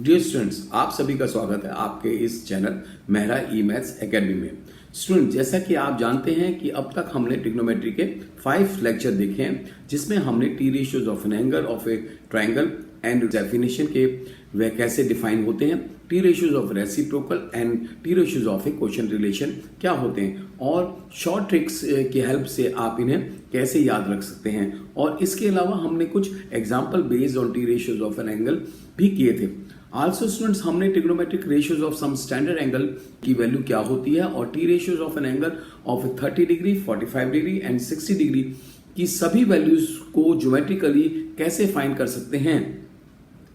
Dear students, आप सभी का स्वागत है आपके इस चैनल मेहरा ई मैथ्स एकेडमी में। स्टूडेंट, जैसा कि आप जानते हैं कि अब तक हमने ट्रिग्नोमेट्री के 5 लेक्चर देखे हैं, जिसमें हमने T ratios of an angle of A triangle and definition के वह कैसे डिफाइन होते हैं, T ratios of reciprocal and T ratios of A quotient relation क्या होते हैं, और शॉर्ट ट्रिक्स की हेल्प से आप इन्हें कैसे याद रख सकते हैं। और इसके अलावा हमने कुछ example based on T ratios of an angle भी किए थे। आल्सो स्टूडेंट्स, हमने trigonometric ratios of some standard angle की वैल्यू क्या होती है और T ratios of an angle of 30 degree, 45 degree and 60 degree की सभी वैल्यूज को ज्योमेट्रिकली कैसे फाइंड कर सकते हैं,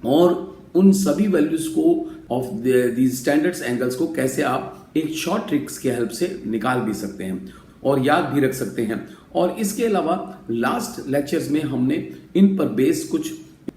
और उन सभी वैल्यूज को ऑफ दीज स्टैंडर्ड्स एंगल्स को कैसे आप एक शॉर्ट ट्रिक्स की हेल्प से निकाल भी सकते हैं और याद भी रख सकते हैं। और इसके अलावा लास्ट लेक्चर्स में हमने इन पर बेस्ड कुछ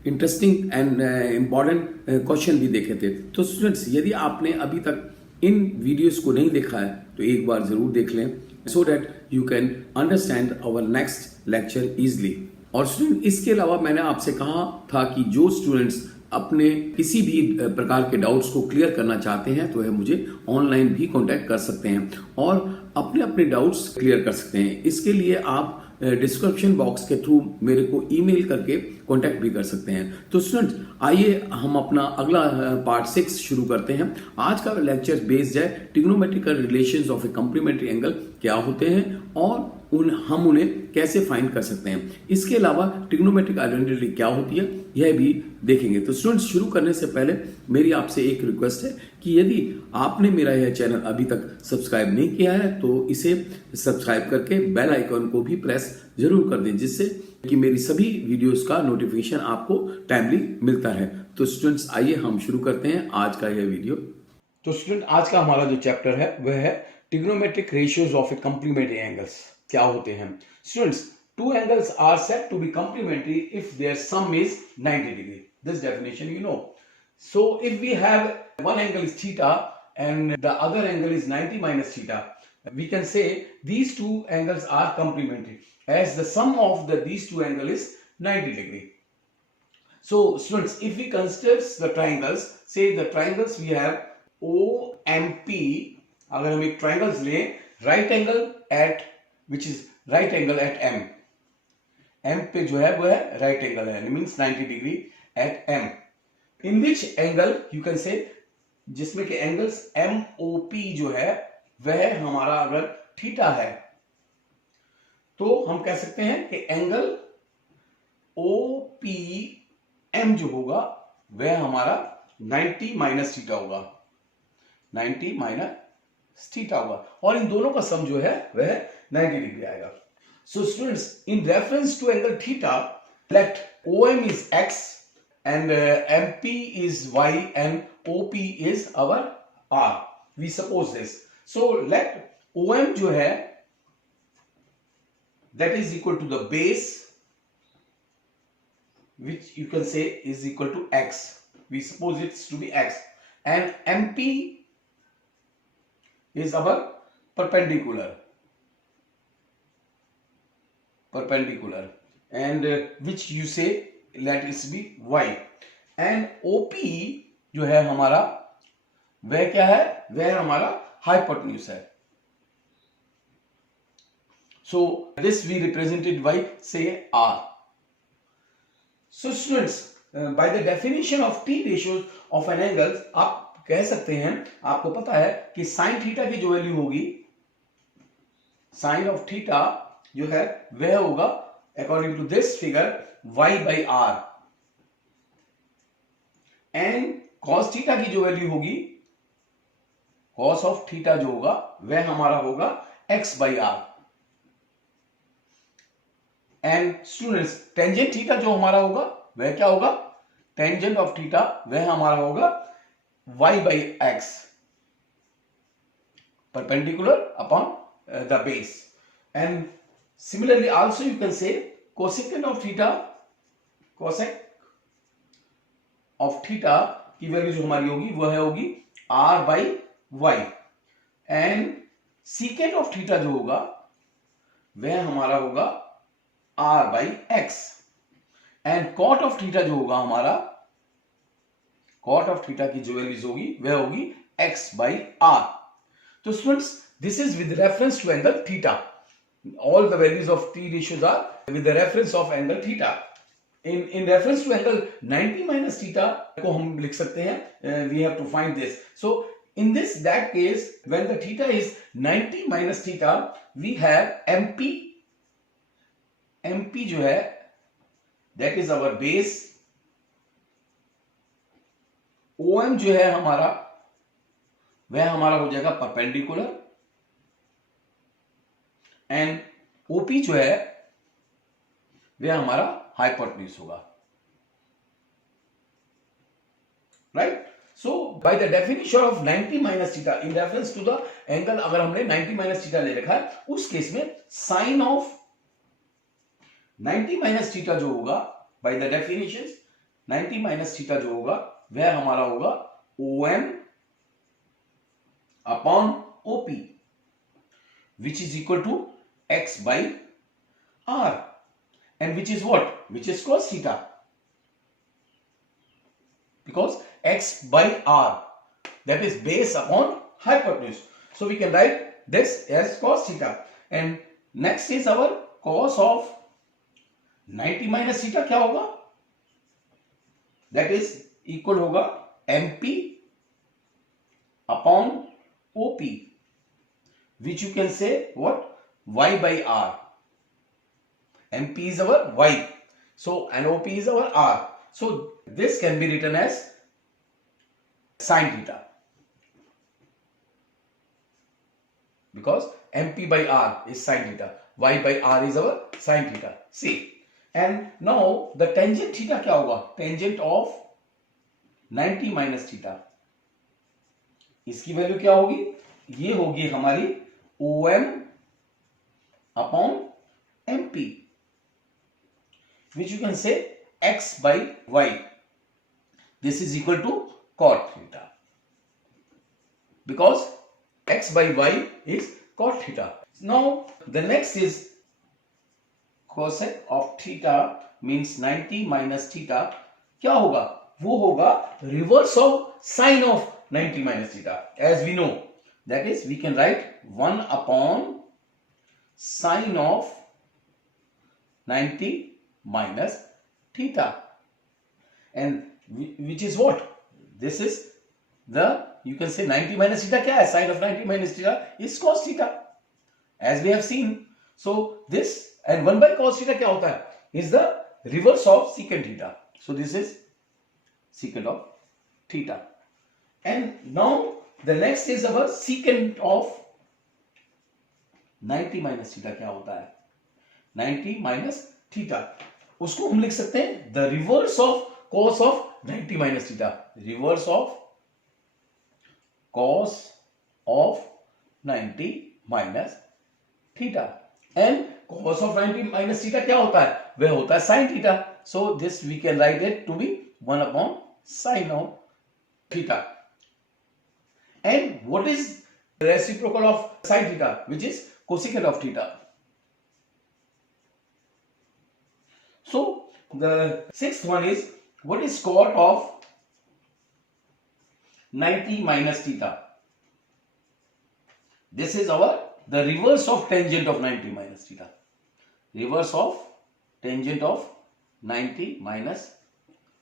इंटरेस्टिंग एंड इम्पॉर्टेंट क्वेश्चन भी देखे थे। तो स्टूडेंट्स, यदि आपने अभी तक इन वीडियोस को नहीं देखा है तो एक बार जरूर देख लें, so that you can understand our next lecture easily. और स्टूडेंट, इसके अलावा मैंने आपसे कहा था कि जो स्टूडेंट्स अपने किसी भी प्रकार के डाउट्स को क्लियर करना चाहते हैं तो वह मुझे ऑनलाइन भी कांटेक्ट कर सकते हैं और अपने अपने डाउट्स क्लियर कर सकते हैं। इसके लिए आप डिस्क्रिप्शन बॉक्स के थ्रू मेरे को ईमेल करके कांटेक्ट भी कर सकते हैं। तो स्टूडेंट्स, आइए हम अपना अगला पार्ट 6 शुरू करते हैं। आज का लेक्चर बेस्ड है trigonometrical relations of a complementary angle क्या होते हैं और हम उन्हें कैसे फाइंड कर सकते हैं। इसके अलावा ट्रिग्नोमेट्रिक आइडेंटिटी क्या होती है यह भी देखेंगे। तो स्टूडेंट्स, शुरू करने से पहले मेरी आपसे एक रिक्वेस्ट है कि यदि आपने मेरा यह चैनल अभी तक सब्सक्राइब नहीं किया है तो इसे सब्सक्राइब करके बेल आइकन को भी प्रेस जरूर कर दें, जिससे कि मेरी सभी वीडियोस का नोटिफिकेशन आपको टाइमली मिलता है। तो स्टूडेंट्स, आइए हम शुरू करते हैं आज का यह वीडियो। तो स्टूडेंट, आज का हमारा जो चैप्टर है वह है trigonometric ratios of a complementary angles क्या होते हैं। Students, two angles are said to be complementary if their sum is 90 degree. This definition you know. So if we have one angle is theta and the other angle is 90 minus theta, we can say these two angles are complementary as the sum of these two angles is 90 degree. So students, if we consider the triangles, say the triangles we have OMP, अगर हम एक triangles लें, right angle at which is right angle at M, M पे जो है वो है right angle है, means 90 degree at M, in which angle you can say, जिसमें के एंगल्स MOP जो है वह हमारा अगर थीटा है तो हम कह सकते हैं कि एंगल OPM जो होगा वह हमारा 90 माइनस थीटा होगा, 90 माइनस थीटा होगा, और इन दोनों का सम जो है वह 90 डिग्री आएगा। So students, in reference to angle theta, let OM is X and MP is Y and OP is our R. We suppose this. So let OM जो है that is equal to the base, which you can say is equal to X. We suppose it to be X, and MP is our perpendicular, and which you say let it be y, and OP जो है हमारा वह क्या है, वह हमारा hypotenuse है। So this we represented by say R. So students, by the definition of T ratios of an angle, आप कह सकते हैं, आपको पता है कि साइन थीटा की जो वैल्यू होगी, साइन ऑफ थीटा जो है वह होगा according to this figure y by R, and cos theta की जो वैल्यू होगी, cos ऑफ थीटा जो होगा वह हमारा होगा x by R, and students tangent theta जो हमारा होगा वह क्या होगा, टेंजेंट ऑफ थीटा वह हमारा होगा y by x, perpendicular upon the base, and similarly also you can say cosecant of theta, cosec of theta की वैल्यू जो हमारी होगी वह होगी r by Y, and secant of theta जो होगा वह हमारा होगा r by x, and cot of theta जो होगा हमारा कॉट ऑफ थीटा की जो वैल्यूज होगी वह होगी x/r। तो students this is with reference to angle theta. All the values of t ratios are with the reference of angle theta. in reference to angle 90 minus theta को हम लिख सकते हैं, we have to find this. So in that case when the theta is 90 minus theta we have mp जो है that is our base, om जो है हमारा वह हमारा हो जाएगा परपेंडिकुलर, एंड OP जो है वह हमारा हाइपोटेन्यूज होगा, right. So by the definition of 90 minus theta in reference to the angle, अगर हमने 90 माइनस थीटा ले रखा है उस केस में साइन ऑफ 90 माइनस थीटा जो होगा bye the definition 90 minus theta जो होगा वह हमारा होगा OM upon OP which is equal to x/r, and which is what? Which is cos theta, because x/r that is base upon hypotenuse. So we can write this as cos theta. And next is our cos of 90 minus theta क्या होगा? That is equal होगा MP upon OP, which you can say what? y/r. MP is our y, so and OP is our r. So this can be written as sin theta, because MP/r is sin theta, y/r is our sin theta. See, and now the tangent theta क्या होगा? Tangent of 90 minus theta, इसकी value क्या होगी? ये होगी हमारी OM upon MP, which you can say x/y. This is equal to cot theta, because x/y is cot theta. Now the next is cosec of theta, means 90 minus theta क्या होगा? वो होगा reverse of sin of 90 minus theta. As we know, that is we can write 1 upon sin of 90 minus theta, and which is what? This is the, you can say 90 minus theta क्या है? Sin of 90 minus theta is cos theta, as we have seen. So this and 1 by cos theta क्या होता है? Is the reverse of secant theta. So this is secant of theta. And now the next is our secant of 90 minus theta क्या होता है? 90 minus theta, उसको हम लिख सकते हैं the reverse of cos of 90 minus theta. Reverse of cos of 90 minus theta. And cos of 90 minus theta क्या होता है? वह होता है sin theta. So this we can write it to be 1 upon sin of theta. And what is the reciprocal of sin theta? Which is cosecant of theta. So the sixth one is, what is cot of 90 minus theta? This is our the reverse of tangent of 90 minus theta. Reverse of tangent of 90 minus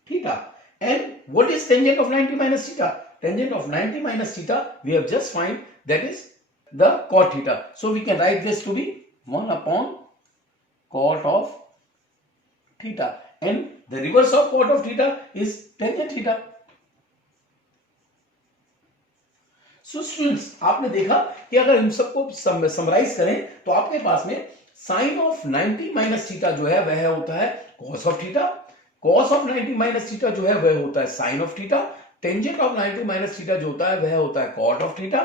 theta. And what is tangent of 90 minus theta? Tangent of 90 minus theta we have just find, that is the cot theta. So we can write this to be 1 upon cot of theta, and the reverse of cot of theta is tangent theta. So students, आपने देखा कि अगर इन सबको summarise करें तो आपके पास में sign of 90 minus theta जो है वह होता है cos of theta, cos of 90 minus theta जो है वह होता है sine of theta, tangent of 90 minus theta जो होता है वह होता है cot of theta,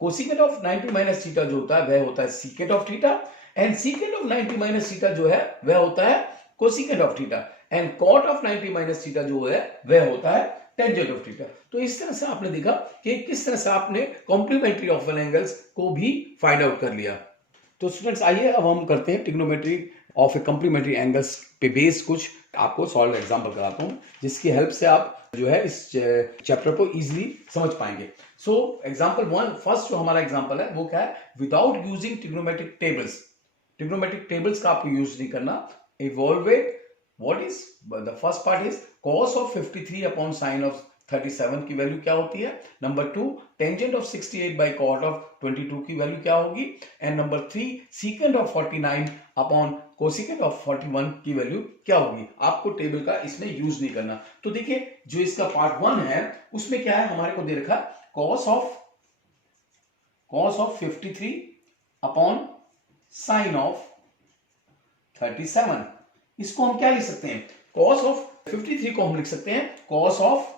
cosecant of 90 minus theta जो होता है वह होता है secant of theta, and secant of 90 minus theta जो है वह होता है cosecant of theta, and cot of 90 minus theta जो है वह होता है टेंजेंट ऑफ थीटा. तो इस तरह से आपने देखा कि किस तरह से आपने कॉम्प्लीमेंट्री ऑफ एंगल्स को भी फाइंड आउट कर लिया. तो स्टूडेंट्स आइए अब हम करते हैं trigonometry of a complementary angles पे बेस्ड कुछ आपको सॉल्व एग्जाम्पल कराता हूँ, जिसकी हेल्प से आप जो है इस चैप्टर को इजीली समझ पाएंगे। सो एग्जाम्पल वन, फर्स्ट जो हमारा एग्जाम्पल है वो क्या है, without using trigonometric tables. Trigonometric tables का आपको यूज नहीं करना। Evaluate what is the first part is cos of 53 upon sine of 37 की वैल्यू क्या होती है। Number 2, tangent of 68 by cot of 22 की वैल्यू क्या होगी। And number 3, secant of 49 upon cosecant of 41 की वैल्यू क्या होगी। आपको टेबल का इसमें यूज नहीं करना। तो देखिए जो इसका पार्ट 1 है उसमें क्या है, हमारे को दे रखा cos of 53 upon sine of 37। इसको हम क्या लिख सकते हैं, cos ऑफ 53 को हम लिख सकते हैं cos of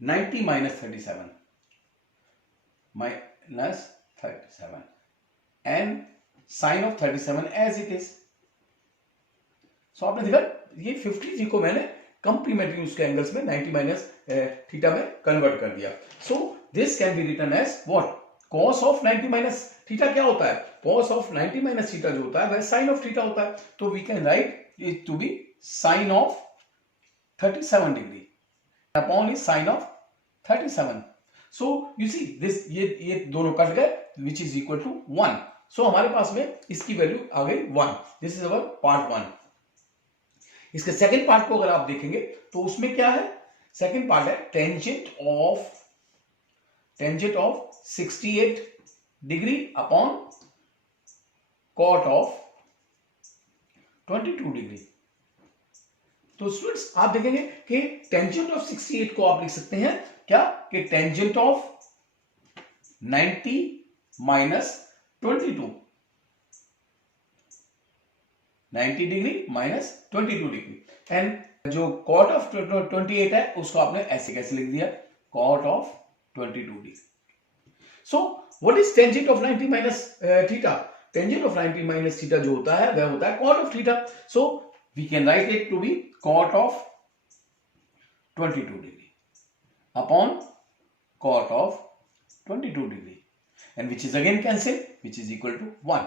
90 minus 37 and sine of 37 as it is. So आपने देखा ये 53 को मैंने कंप्लीमेंट्री उसके एंगल्स में 90 माइनस थीटा में कन्वर्ट कर दिया। So this can be written as what, cos of 90 minus theta क्या होता है, cos ऑफ 90 माइनस थीटा जो होता है वह साइन ऑफ थीटा होता है। तो we can write it to be sine of 37 degree upon is sine of 37। So you see this, ये दोनों कट गए विच इज इक्वल टू 1। सो हमारे पास में इसकी वैल्यू आ गई 1। This is our part 1। इसके सेकंड पार्ट को अगर आप देखेंगे तो उसमें क्या है, सेकंड पार्ट है tangent of 68 degree upon cot of 22 degree. तो स्टूडेंट्स आप देखेंगे कि टेंजेंट ऑफ 68 को आप लिख सकते हैं क्या, कि tangent of 90 minus 22, 90 degree minus 22 degree. And जो कॉट ऑफ 28 है उसको आपने ऐसे कैसे लिख दिया, cot of 22 degree. So what is tangent of 90 minus theta, tangent of 90 minus theta जो होता है वह होता है cot of theta. So we can write it to be cot of 22 degree upon cot of 22 degree, and which is again cancelled, which is equal to 1.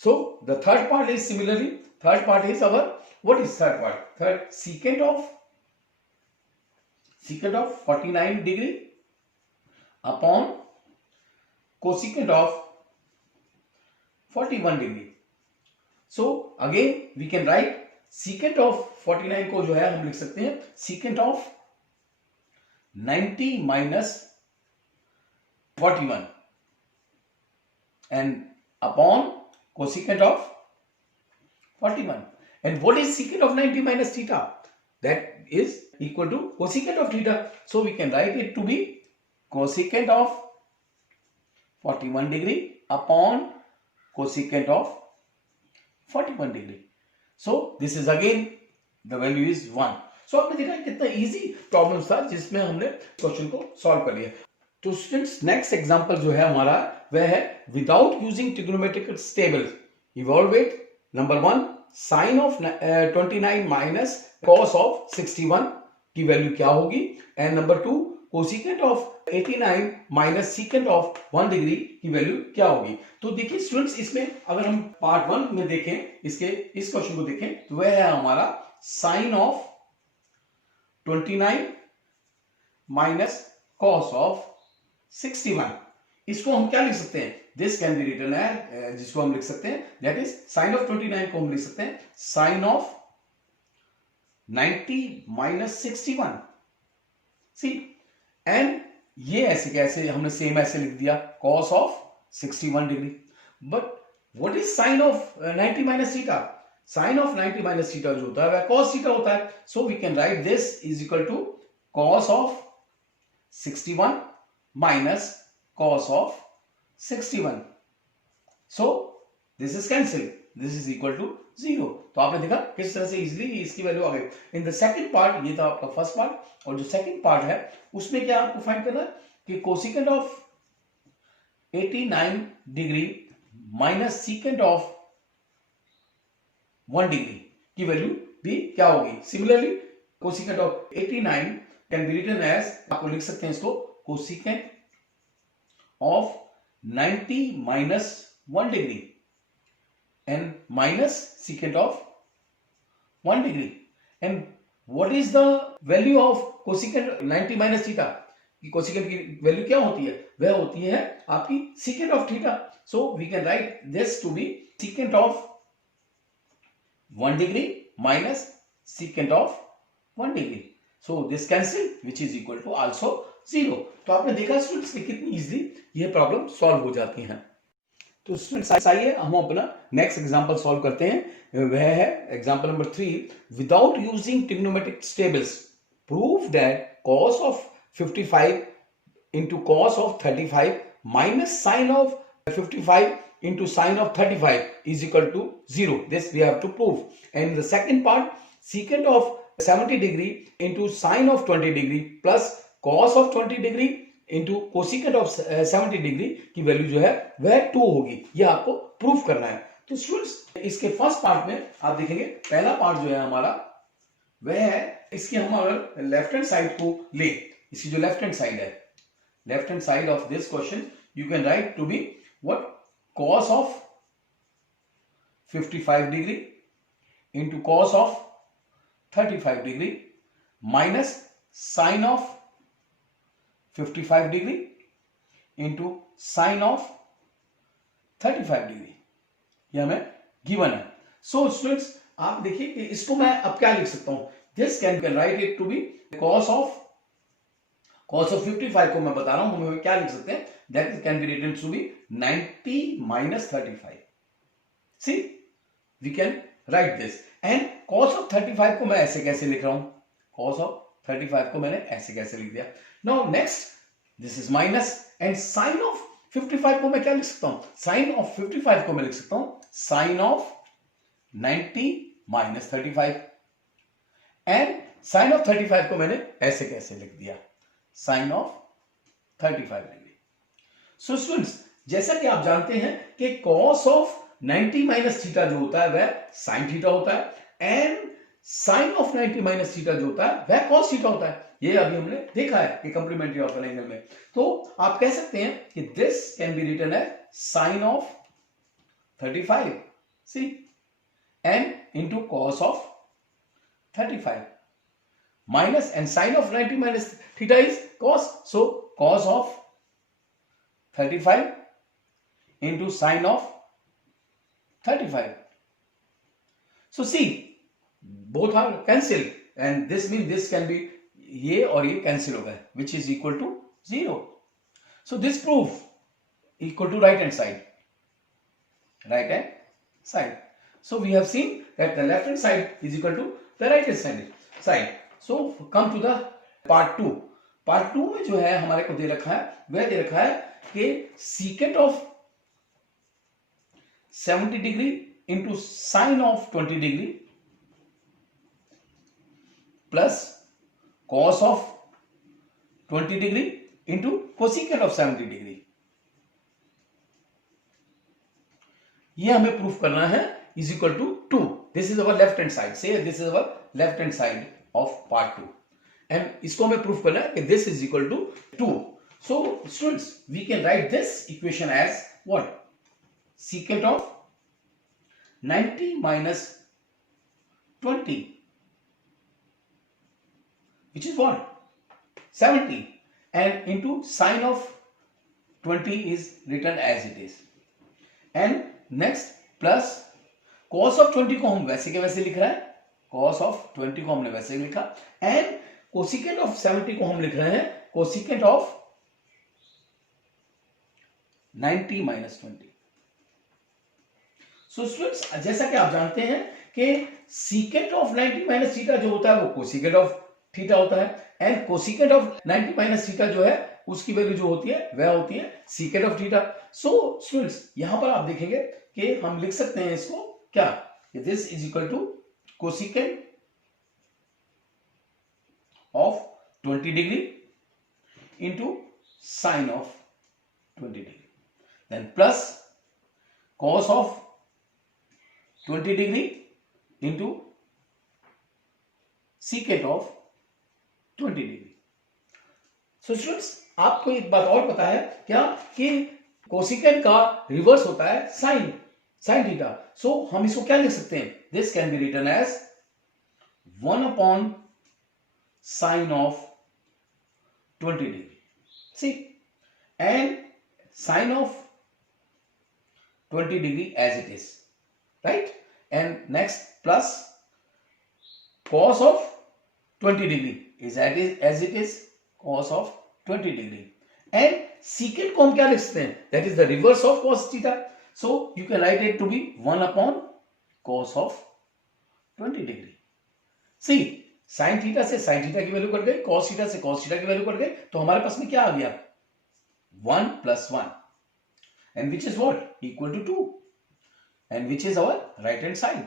So the third part is similarly, third part is our, what is third part, third secant of 49 degree upon cosecant of 41 degree. So again we can write secant of 49 को जो है हम लिख सकते हैं secant of 90 minus 41 and upon cosecant of 41। And what is secant of 90 minus theta, that is equal to cosecant of theta. So we can write it to be cosecant of 41 degree upon cosecant of 41 degree. So this is again the value is 1. So आपने देखा कितना easy problem था जिसमें हमने question को solve कर लिया। तो स्टूडेंट्स नेक्स्ट एग्जांपल जो है हमारा वह है without using trigonometric table. Evaluate number 1, sine of 29 minus cos of 61 की वैल्यू क्या होगी। And number 2, cosecant of 89 minus secant of 1 degree की वैल्यू क्या होगी। तो देखिए स्टूडेंट्स इसमें अगर हम पार्ट 1 में देखें, इसके इस क्वेश्चन को देखें तो वह है हमारा sine of 29 minus cos of 61। इसको हम क्या लिख सकते हैं, this can be written as, जिसको हम लिख सकते हैं दैट इज साइन ऑफ 29 को हम लिख सकते हैं sine of 90 minus 61। See and ये ऐसे कैसे हमने सेम ऐसे लिख दिया cos of 61 degree. But what is sine of 90 minus theta, sine of 90 minus theta जो होता है वह cos थीटा होता है। So we can write this is equal to cos of 61 minus cos of 61। So this is cancel, this is equal to 0। तो आपने देखा किस तरह से इजीली इसकी वैल्यू आ गई। इन द सेकंड पार्ट, ये था आपका फर्स्ट पार्ट, और जो सेकंड पार्ट है उसमें क्या आपको फाइंड करना है कि cosecant of 89 degree minus secant of 1 degree की वैल्यू भी क्या होगी। Similarly cosecant of 89 can be written as, आपको लिख सकते हैं इसको cosecant of 90 minus 1 degree and minus secant of 1 degree. And what is the value of cosecant 90 minus theta? Cosecant की वैल्यू क्या होती है? वह होती है आपकी secant of theta. So we can write this to be secant of 1 degree minus secant of 1 degree. So this cancel, which is equal to also 0. तो आपने देखा स्टूडेंट्स कि कितनी इजीली ये प्रॉब्लम सॉल्व हो जाती हैं. तो स्टूडेंट्स आइए हम अपना नेक्स्ट एग्जांपल सॉल्व करते हैं. वह है example number 3. Without using trigonometric tables prove that cos of 55 into cos of 35 minus sin of 55 into sin of 35 is equal to 0. This we have to prove. And the second part, secant of 70 degree into sin of 20 degree plus cos of 20 degree into cosecant of 70 degree की वैल्यू जो है वह 2 होगी. यह आपको proof करना है. तो स्टूडेंट्स इसके फर्स्ट पार्ट में आप देखेंगे पहला पार्ट जो है हमारा वह है इसकी हम अगर लेफ्ट हैंड साइड को ले, इसकी जो लेफ्ट हैंड साइड है, left hand side of this question you can write to be what cos of 55 degree into cos of 35 degree minus sin of 55 degree into sin of 35 degree. यह हमें given है. So students आप देखिए कि इसको मैं अब क्या लिख सकता हूं. This can write it to be cos of 55 को मैं बता रहा हूं हम क्या लिख सकते हैं. That can be written to be 90 minus 35. See, we can write this. And cos of 35 को मैं ऐसे कैसे लिख रहा हूं? Cos of 35 को मैंने ऐसे कैसे लिख दिया. Now next, this is minus and sin of 55 को मैं क्या लिख सकता हूं? Sin of 55 को मैं लिख सकता हूं sin of 90 minus 35. And sin of 35 को मैंने ऐसे कैसे लिख दिया? Sin of 35 degree. So students जैसा कि आप जानते हैं कि cos ऑफ 90 माइनस थीटा जो होता है वह sin थीटा होता है and sin of 90 minus theta जो होता है वह cos थीटा होता है. ये अभी हमने देखा है कि कंप्लीमेंट्री ऑफ एन एंगल में. तो आप कह सकते हैं कि this can be written as sin of 35 see and into cos of 35 minus and sin of 90 minus theta is cos. So cos of 35 into sin of 35. So see, both are cancelled and this means this can be ये और ये cancel हो गए which is equal to 0. So this proof equal to right hand side. Right hand side. So we have seen that the left hand side is equal to the right hand side. So come to the part 2. Part 2 में जो है हमारे को दे रखा है वह दे रखा है कि secant of 70 degree into sin of 20 degree plus cos of 20 degree into cosecant of 70 degree. ये हमें प्रूफ करना है is equal to 2. This is our left hand side. Say this is our left hand side of part 2. And इसको हमें proof करना है कि this is equal to 2. So students, we can write this equation as what? Secant of 90 minus 20, which is what? 70, and into sin of 20 is written as it is. And next plus cos of 20 को हम वैसे के वैसे लिख रहे हैं. Cos of 20 को हमने वैसे लिखा and cosecant of 70 को हम लिख रहे हैं cosecant of 90 minus 20. So students जैसा कि आप जानते हैं कि secant of 90 minus theta जो होता है वो cosecant of theta होता है and cosecant of 90 minus theta जो है उसकी वैल्यू जो होती है वह होती है secant of theta. So students यहां पर आप देखेंगे कि हम लिख सकते हैं इसको क्या, this is equal to cosecant of 20 degree into sin of 20 degree. Then plus cos of 20 degree into secant of 20 degree. So students आपको एक बात और पता है क्या कि कोसिकेंट का रिवर्स होता है साइन. Sine theta. सो हम इसको क्या लिख सकते हैं? This can be written as 1 upon sine of 20 degree. See, and sine of 20 degree as it is, right? And next plus cos of 20 degree is as it is cos of 20 degree. And secant को हम क्या लिख सकते हैं? That is the reverse of cos theta. So you can write it to be 1 upon cos of 20 degree. See, sin theta से sin theta की value cut गई, cos theta से cos theta की वैल्यू कट गई, तो हमारे पास में क्या आ गया? 1 plus 1. And which is what? Equal to 2. And which is our right hand side.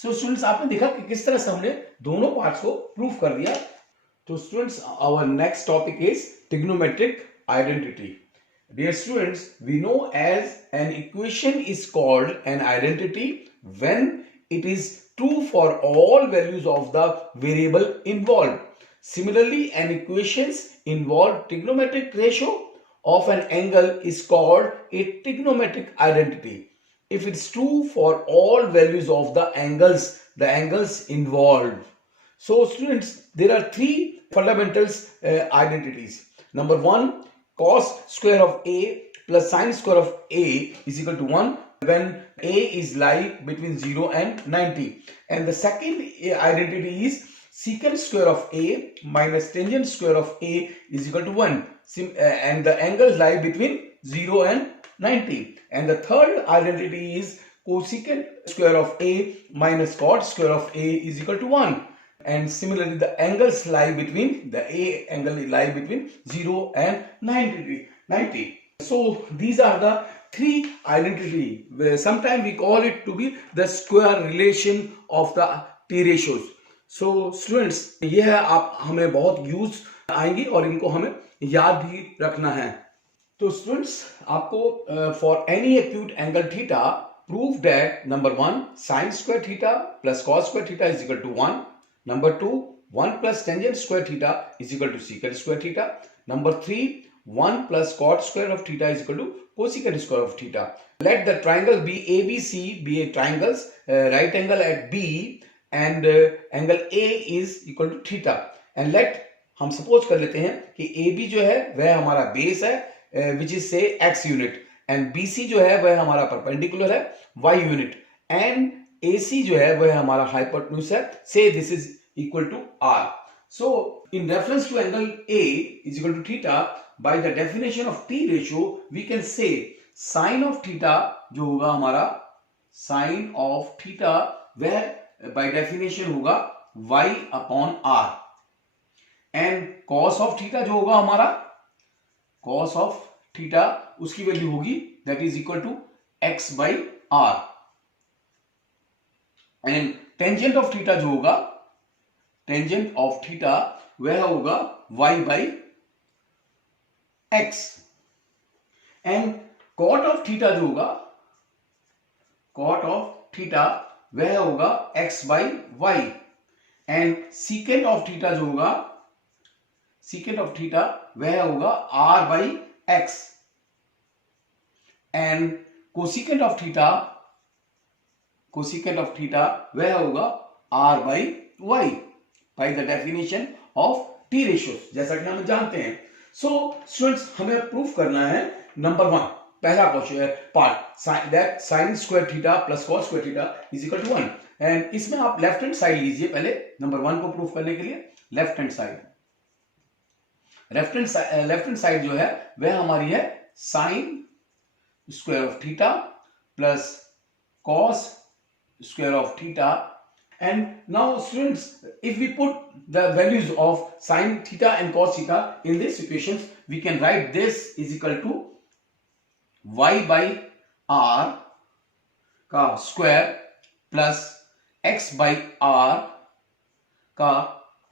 So students, आपने देखा कि किस तरह से हमने दोनों पार्ट्स को प्रूव कर दिया. तो students, our next topic is trigonometric identity. Dear students, we know as an equation is called an identity when it is true for all values of the variable involved. Similarly, an equations involve trigonometric ratio of an angle is called a trigonometric identity if it's true for all values of the angles involved. So students, there are three fundamentals identities. Number one, cos square of a plus sin square of a is equal to 1 when a is lie between 0 and 90. And the second identity is secant square of a minus tangent square of a is equal to 1. And the angles lie between 0 and 90. And the third identity is cosecant square of a minus cot square of a is equal to 1. And similarly, the angles lie between, the a angle lie between 0 and 90. So these are the three identity. Sometimes we call it to be the square relation of the T ratios. So students, ये है, आप हमें बहुत use आएंगी और इनको हमें याद भी रखना है. तो स्टूडेंट्स, आपको for any acute angle theta prove that number 1 sin square theta plus cos square theta is equal to 1. Number 2, 1 plus tangent square theta is equal to secant square theta. Number 3, 1 plus cot square of theta is equal to cosecant square of theta. Let the triangle be ABC be a triangles, right angle at B and angle A is equal to theta. And let हम suppose कर लेते हैं कि AB जो है वह हमारा base है विच इज से x यूनिट, एंड BC जो है वह हमारा परपेंडिकुलर है y यूनिट, एंड AC जो है वह हमारा हाइपोटेन्यूज है, so this is equal to r. So in reference to angle A is equal to theta, by the definition of T ratio we can say sin of theta जो होगा हमारा sin of theta वह by definition होगा y upon r, and cos of theta जो होगा हमारा cos of theta उसकी वैल्यू होगी that is equal to x by r, and tangent of theta जो होगा, टेंजेंट ऑफ थीटा वह होगा y by x, and cot of theta जो होगा, cot ऑफ थीटा वह होगा x by y, and secant of theta जो होगा, secant of theta वह होगा r by x, and cosecant of theta वह होगा r by y by the definition of T ratios, जैसा कि हम जानते हैं. So students, हमें प्रूफ करना है नंबर 1, पहला question part that sin square theta plus cos square theta is equal to 1. And इसमें आप लेफ्ट हैंड साइड लीजिए पहले नंबर 1 को प्रूफ करने के लिए. लेफ्ट हैंड साइड जो है वह हमारी है sine square of theta plus cos square of theta. And now students, if we put the values of sine theta and cos theta in this equations, we can write this is equal to y by r का square plus x by r का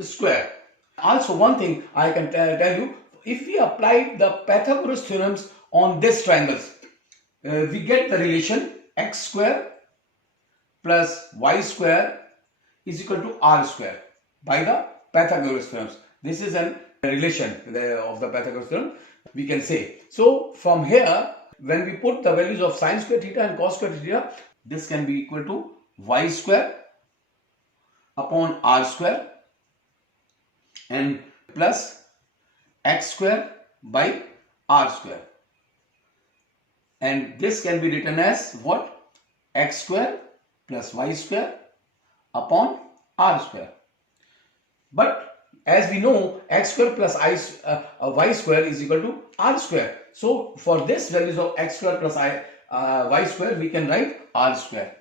square. Also, one thing I can tell you, if we apply the Pythagoras theorems on this triangles, we get the relation x square plus y square is equal to r square by the Pythagoras theorems. This is a relation of the Pythagoras theorem, we can say. So from here when we put the values of sin square theta and cos square theta, this can be equal to y square upon r square and plus x square by r square, and this can be written as what? X square plus y square upon r square. But as we know, x square plus y square is equal to r square. So for this values of x square plus y square, we can write r square.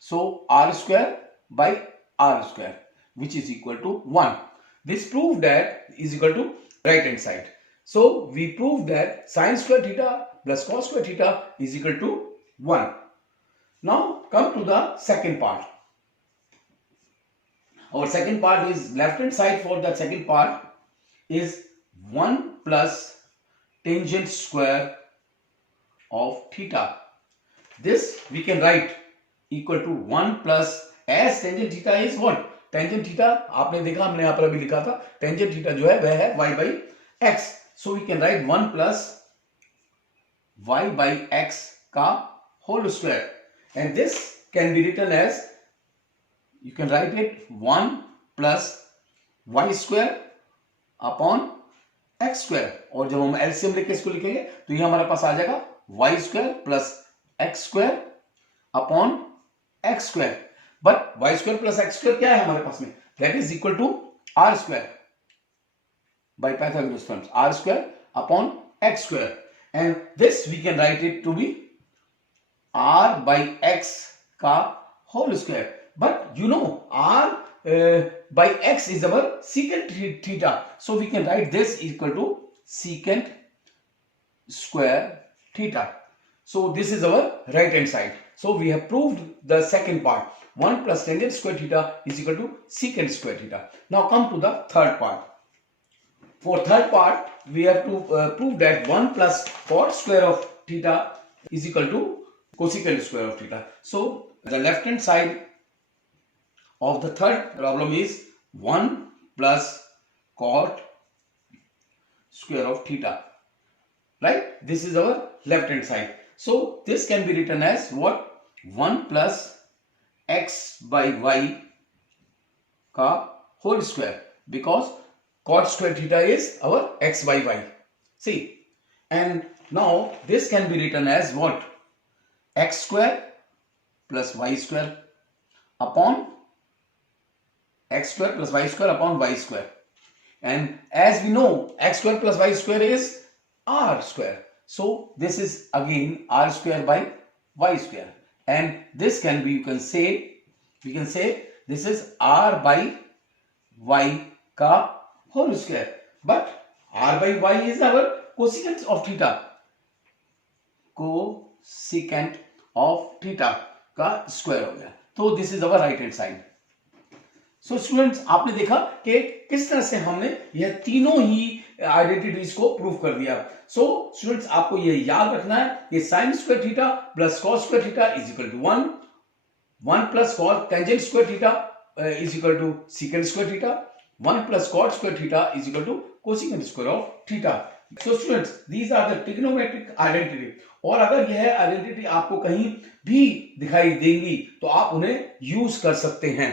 So r square by r square, which is equal to 1. This proved that is equal to right hand side. So we proved that sin square theta plus cos square theta is equal to 1. Now come to the second part. Our second part is left hand side. For the second part is 1 plus tangent square of theta. This we can write equal to 1 plus, as tangent theta is what? Tangent theta आपने देखा, हमने यहाँ पर अभी लिखा था, tangent theta जो है वह है y by x. So we can write 1 plus y by x का whole square, and this can be written as, you can write it 1 plus y square upon x square, और जब हम LCM लेके इसको लिखेंगे तो ये हमारे पास आ जाएगा y square plus x square upon x square. But y square plus x square क्या है हमारे पास में? That is equal to r square by Pythagoras theorem, r square upon x square, and this we can write it to be r by x का whole square. But you know r by x is our secant theta, so we can write this equal to secant square theta. So this is our right hand side. So we have proved the second part. 1 plus tangent square theta is equal to secant square theta. Now come to the third part. For third part, we have to prove that 1 plus cot square of theta is equal to cosecant square of theta. So the left hand side of the third problem is 1 plus cot square of theta. Right? This is our left hand side. So this can be written as what? 1 plus x by y का whole square, because cot square theta is our x by y. See, and now this can be written as what? X square plus y square upon x square plus y square upon y square, and as we know x square plus y square is r square, so this is again r square by y square, and this can be, we can say this is r by y का whole square, but r by y is our cosecant of theta, cosecant of theta का square हो गया. तो this is our right hand side. So students, आपने देखा कि किस तरह से हमने यह तीनों ही आइडेंटिटीज को प्रूव कर दिया. सो स्टूडेंट्स, आपको यह याद रखना है कि sin square theta plus cos square theta is equal to 1, 1 plus cos tangent square theta is equal to secant square theta, 1 plus cot square theta is equal to cosecant square of theta. So students, these are the trigonometric identity. और अगर यह identity आपको कहीं भी दिखाई देंगी तो आप उन्हें यूज कर सकते हैं.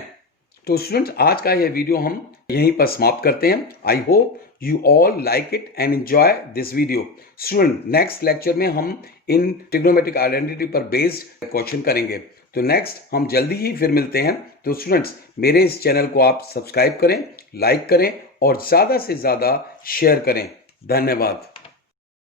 तो स्टूडेंट्स, आज का यह वीडियो हम यहीं पर समाप्त करते हैं. I hope you all like it and enjoy this video. Student, next lecture में हम इन ट्रिग्नोमेट्रिक आइडेंटिटी पर बेस्ड क्वेश्चन करेंगे. तो नेक्स्ट हम जल्दी ही फिर मिलते हैं. तो स्टूडेंट्स, मेरे इस चैनल को आप सब्सक्राइब करें, लाइक करें और ज्यादा से ज्यादा शेयर करें. धन्यवाद.